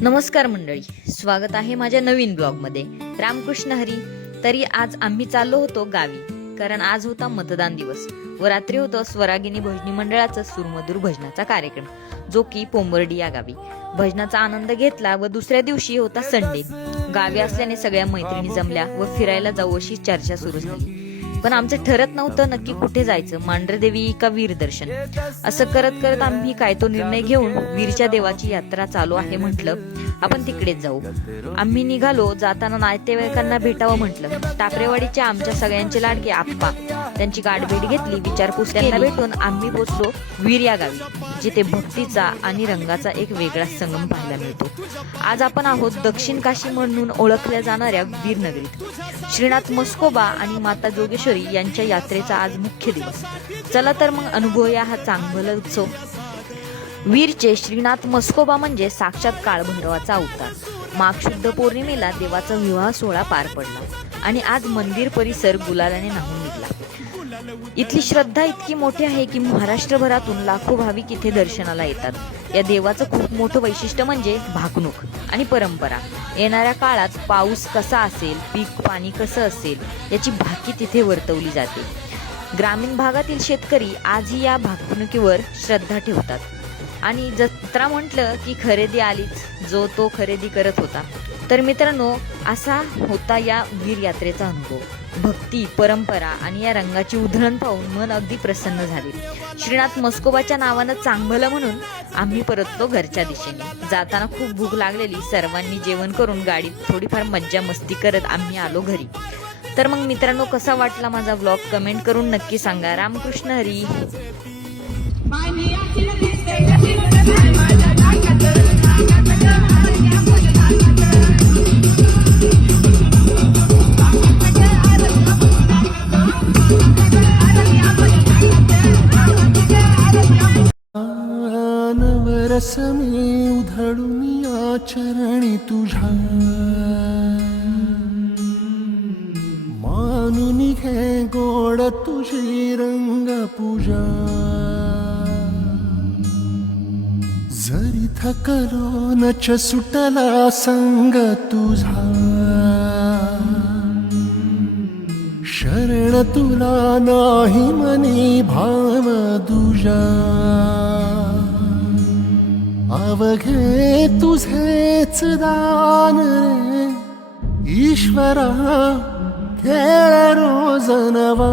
नमस्कार मंडळी स्वागत आहे माझ्या नवीन ब्लॉगमध्ये. रामकृष्ण हरी तरी आज आम्ही चाललो होतो गावी कारण आज होता मतदान दिवस व रात्री होतं स्वरागिनी भजनी मंडळाचा सुरमधूर भजनाचा कार्यक्रम जो की पोंबर्डी या गावी. भजनाचा आनंद घेतला व दुसऱ्या दिवशी होता संडे. गावी असल्याने सगळ्या मैत्रिणी जमल्या व फिरायला जाऊ अशी चर्चा सुरू झाली. पण आमचं ठरत नव्हतं नक्की कुठे जायचं. मांढरदेवी का वीर दर्शन? असं करत करत आम्ही काय तो निर्णय घेऊन वीरच्या देवाची यात्रा चालू आहे म्हटलं. आपण तिकडेच जाऊ. आम्ही निघालो जाताना नातेवाईकांना भेटावं म्हटलं. टापरेवाडीच्या आमच्या सगळ्यांचे लाडके आप्पा. त्यांची गाठभेट घेतली विचारपूस त्यांना भेटून आम्ही पोचलो वीर या गावी जिथे भक्तीचा आणि रंगाचा एक वेगळा संगम पाहायला मिळतो. आज आपण आहोत दक्षिण काशी म्हणून ओळखल्या जाणाऱ्या वीरनगरीत श्रीनाथ मस्कोबा आणि माता जोगेश्वरी यांच्या यात्रेचा आज मुख्य दिवस. चला तर मग अनुभवूया हा चांगला उत्सव. वीरचे श्रीनाथ मस्कोबा म्हणजे साक्षात काळभैरवाचा अवतार. माघ शुद्ध पौर्णिमेला देवाचा विवाह सोहळा पार पडला आणि आज मंदिर परिसर गुलालाने नाहून निघला. इथली श्रद्धा इतकी मोठी आहे की महाराष्ट्रभरातून लाखो भाविक इथे दर्शनाला येतात. या देवाचं खूप मोठं वैशिष्ट्य म्हणजे भागणूक आणि परंपरा. येणाऱ्या काळात पाऊस कसा असेल पीक पाणी कसं असेल याची भाकी तिथे वर्तवली जाते. ग्रामीण भागातील शेतकरी आजही या भागणुकीवर श्रद्धा ठेवतात. आणि जत्रा म्हटलं की खरेदी आलीच जो तो खरेदी करत होता. तर मित्रांनो असा होता या वीर यात्रेचा अनुभव. भक्ती परंपरा आणि या रंगाची उधळण पाहून मन अगदी प्रसन्न झाले. श्रीनाथ मस्कोबाच्या नावानं चांगलं म्हणून आम्ही परतलो घरच्या दिशेने. जाताना खूप भूक लागलेली सर्वांनी जेवण करून गाडीत थोडीफार मज्जा मस्ती करत आम्ही आलो घरी. तर मग मित्रांनो कसा वाटला माझा व्लॉग कमेंट करून नक्की सांगा. रामकृष्ण हरी. नवरस मी उधळून आचरणी चरणी तुझ्या मानून घे गोड तुझी रंग पूजा जरी थकलो नच सुटला संग तुझा. शरण तुला नाही मनी भाव दुजा. अवघे तुझेच दान रे. ईश्वरा खेळ रोज नवा.